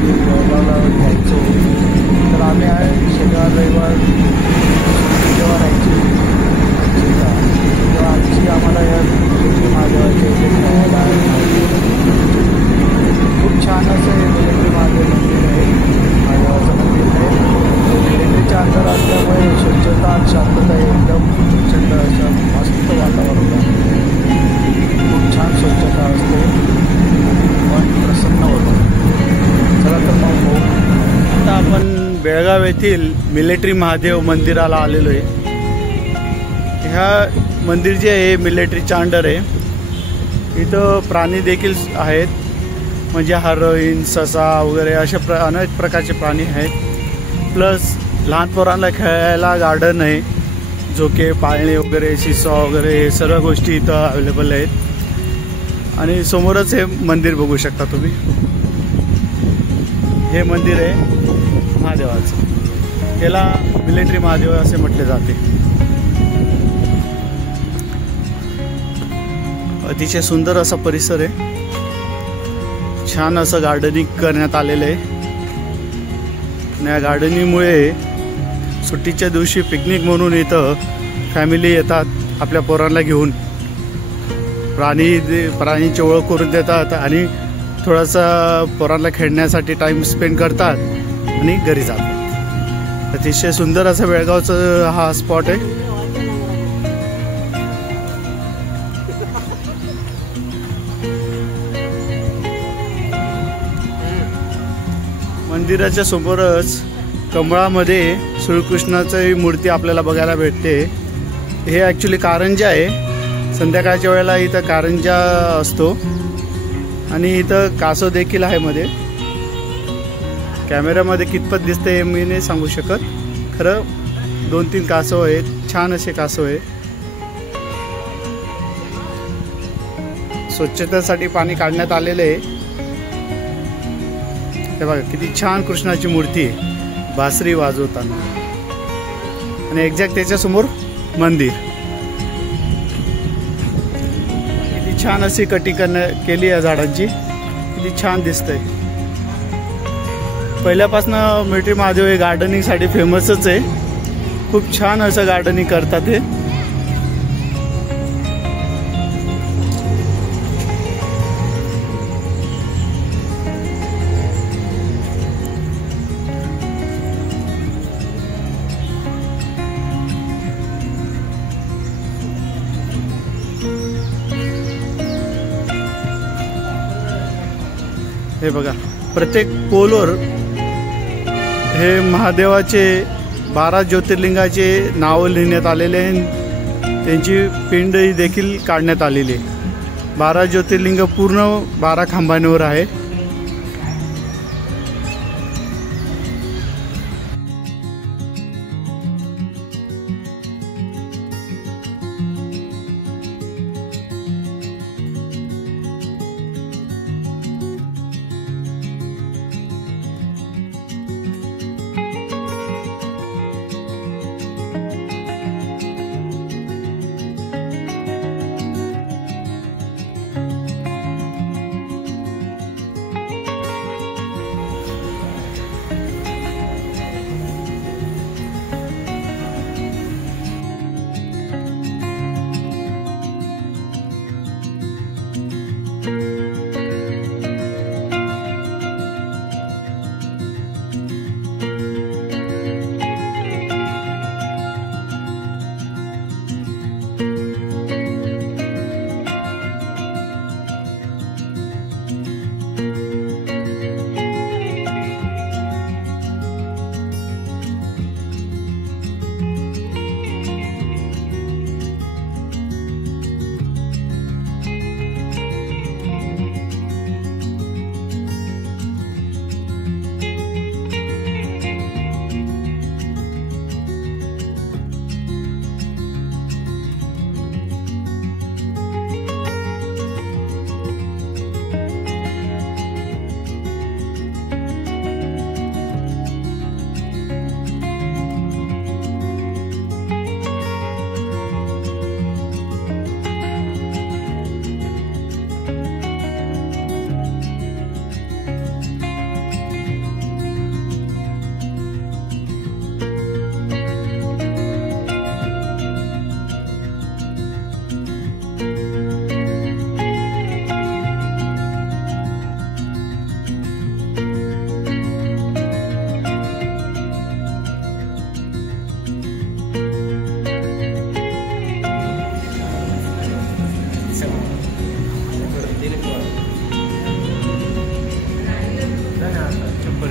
आधी बेळगावला जायचो, तर आम्ही शनिवार रविवार जेव्हा राहायची तेव्हा आजची आम्हाला या मिलिटरी महादेवाचे खूप छान असं हे मिलिटरी महादेव मंदिर आहे. महादेवाचं मंदिर आहे. मिलिटरीच्या अंदर असल्यामुळे स्वच्छता आणि शांतता एकदम प्रचंड असं मस्त वातावरण आहे. खूप छान स्वच्छता असते, मन प्रसन्न होतं. चला तर मग भाऊ, आता आपण बेळगाव येथील मिलिटरी महादेव मंदिराला आलेलो आहे. ह्या मंदिर जे आहे मिलिटरीच्या अंडर आहे. इथं प्राणी देखील आहेत, म्हणजे हरिण, ससा वगैरे अशा अनेक प्रकारचे प्राणी आहेत. प्लस लहान पोरांना खेळायला गार्डन आहे, झोके, पाळणे वगैरे, सिसॉ वगैरे हे सर्व गोष्टी इथं अवेलेबल आहेत. आणि समोरच हे मंदिर बघू शकता तुम्ही. हे मंदिर आहे महादेवाचं. याला मिलिटरी महादेव असे म्हटले जाते. अतिशय सुंदर असा परिसर आहे. छान असं गार्डनिंग करण्यात आलेलं आहे. या गार्डनिंगमुळे सुट्टीच्या दिवशी पिकनिक म्हणून इथं फॅमिली येतात, आपल्या पोरांना घेऊन प्राणीची ओळख करून देतात आणि थोडासा पोरांना खेळण्यासाठी टाइम स्पेंड करतात आणि घरी जातात. अतिशय सुंदर असं बेळगावचं हा स्पॉट आहे. मंदिराच्या समोरच कमळामध्ये श्रीकृष्णाची मूर्ती आपल्याला बघायला भेटते. हे ॲक्च्युली कारंजा आहे. संध्याकाळच्या वेळेला इथं कारंजा असतो आणि इथं कासव देखील आहे मध्ये. कॅमेऱ्यामध्ये कितपत दिसते हे मी नाही सांगू शकत. खरं 2-3 कासव आहेत, छान असे कासव आहे. स्वच्छतेसाठी पाणी काढण्यात आलेले आहे. हे बघा किती छान कृष्णाची मूर्ती आहे बासरी वाजवताना. आणि एक्झॅक्ट त्याच्यासमोर मंदिर. किती छान अशी कटिंग केली या झाडांची, किती छान दिसतंय. पहिल्यापासून मिलिटरी महादेव हे गार्डनिंगसाठी फेमसच आहे. खूप छान असं गार्डनिंग करतात हे. हे बघा प्रत्येक पोलवर हे महादेवाचे 12 ज्योतिर्लिंगाचे नाव लिहिण्यात आलेले आहे. त्यांची पिंड देखील काढण्यात आलेली आहे. 12 ज्योतिर्लिंग पूर्ण 12 खांबांवर आहे.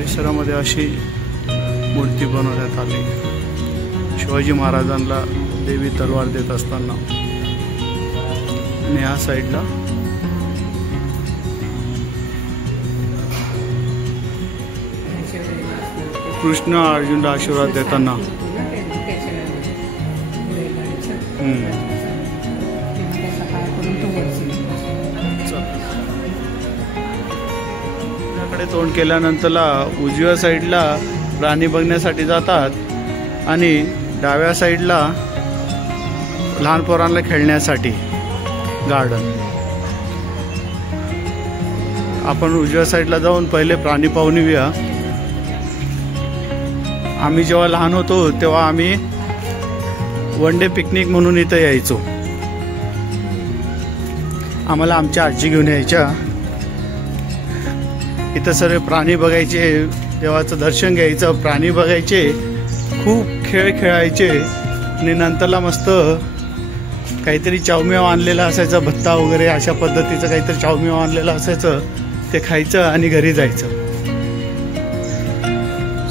परिसरामध्ये अशी मूर्ती बनवण्यात आली शिवाजी महाराजांना देवी तलवार देत असताना. आणि या साईडला कृष्ण अर्जुनला आशीर्वाद देताना. कडे तोंड केल्यानंतरला उजव्या साईडला प्राणी बघण्यासाठी जातात आणि डाव्या साईडला लहान पोरांना खेळण्यासाठी गार्डन. आपण उजव्या साईडला जाऊन पहिले प्राणी पाहून येऊया. आम्ही जेव्हा लहान होतो तेव्हा आम्ही वन डे पिकनिक म्हणून इथं यायचो. आम्हाला आमच्या आजी घेऊन यायच्या. इथं सर्व प्राणी बघायचे, देवाचं दर्शन घ्यायचं, प्राणी बघायचे, खूप खेळ खेळायचे. आणि नंतरला मस्त काहीतरी चावमेव आणलेलं असायचं, भत्ता वगैरे अशा पद्धतीचं काहीतरी चावमेव आणलेलं असायचं, ते खायचं आणि घरी जायचं.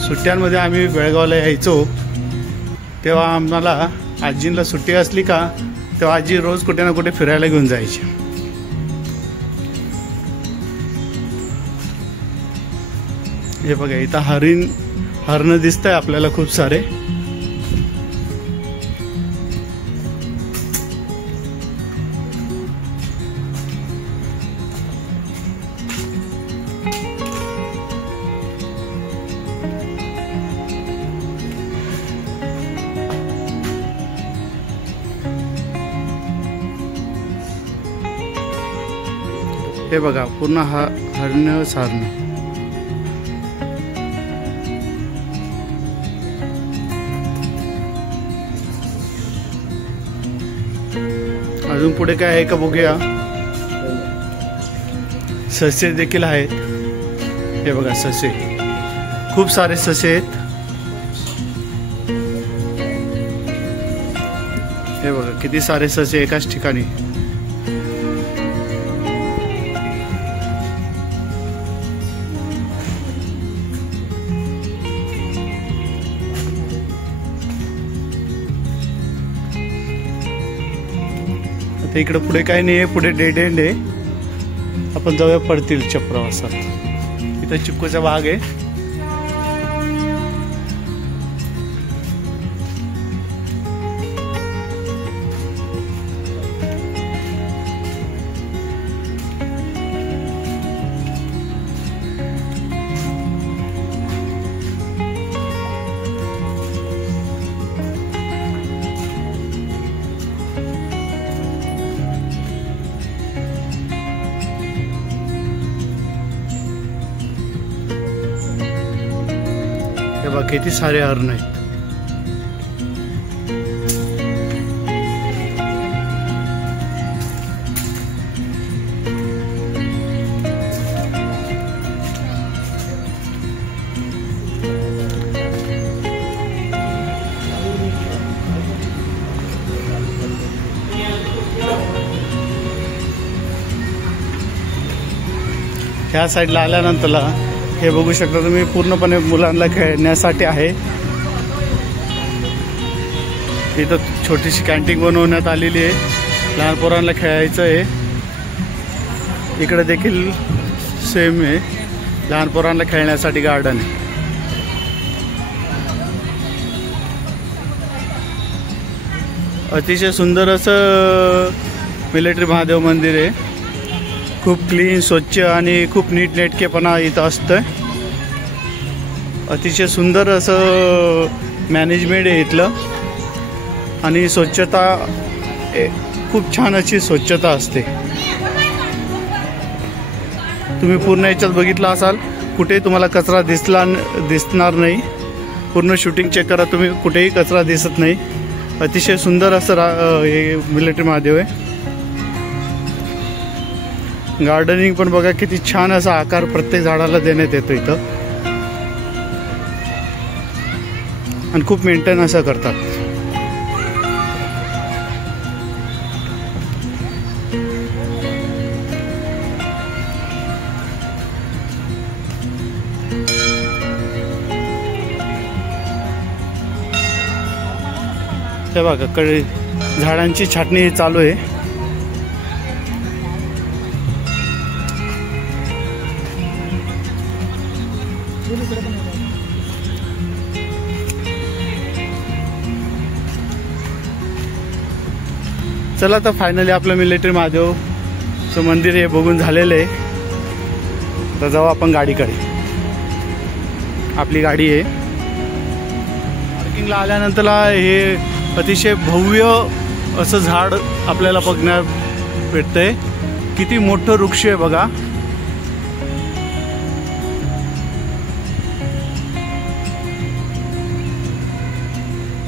सुट्ट्यांमध्ये आम्ही बेळगावला यायचो तेव्हा आम्हाला आजींना सुट्टी असली का तेव्हा आजी रोज कुठे ना कुठे फिरायला घेऊन जायची. हे बघा इथं हरण दिसतंय आपल्याला खूप सारे. हे बघा पूर्ण हरण सारण. अजून पुढे काय आहे का बघूया. ससे देखील आहेत. हे बघा ससे, खूप सारे ससे आहेत. हे बघा किती सारे ससे एकाच ठिकाणी. आता इकडे पुढे काही नाही आहे, पुढे डेड एंड आहे. आपण जाऊया पडतीलच्या प्रवासात. इथं चिक्कूचा बाग आहे. किती सारे हरण आहेत. ह्या साईडला आल्यानंतरला हे बघू शकता तुम्ही, पूर्णपणे मुलांना खेळण्यासाठी आहे. इथं छोटीशी कॅन्टीन बनवण्यात आलेली आहे, लहान पोरांना खेळायचं आहे. इकडे देखील सेम आहे, लहान पोरांना खेळण्यासाठी गार्डन. अतिशय सुंदर असं मिलिटरी महादेव मंदिर आहे. खूप क्लीन, स्वच्छ आणि खूप नीटनेटकेपणा इथं असतं. अतिशय सुंदर असं मॅनेजमेंट आहे इथलं. आणि स्वच्छता, खूप छान अशी स्वच्छता असते. तुम्ही पूर्ण याच्यात बघितलं असाल, कुठेही तुम्हाला कचरा दिसणार नाही. पूर्ण शूटिंग चेक करा तुम्ही, कुठेही कचरा दिसत नाही. अतिशय सुंदर असं हे मिलिटरी महादेव आहे. गार्डनिंग पण बघा किती छान असा आकार प्रत्येक झाडाला देण्यात येतो इथं. आणि खूप मेंटेन असं करतात. हे बघा झाडांची छाटणी चालू आहे. चला तर फायनली आपलं मिलिटरी महादेवचं मंदिर हे बघून झालेलं आहे. तर जाऊ आपण गाडीकडे. आपली गाडी आहे. पार्किंगला आल्यानंतर हे अतिशय भव्य असं झाड आपल्याला बघण्यात भेटतंय. किती मोठं वृक्ष आहे बघा.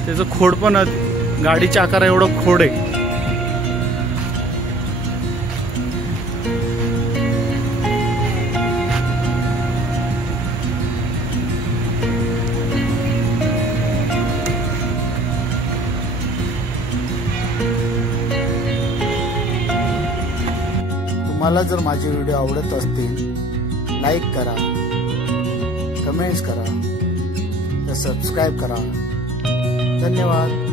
त्याचं खोड पण गाडीच्या आकार एवढं खोड आहे. तुम्हाला जर माझे व्हिडिओ आवडत असतील लाईक करा, कमेंट्स करा, तर सबस्क्राईब करा. धन्यवाद.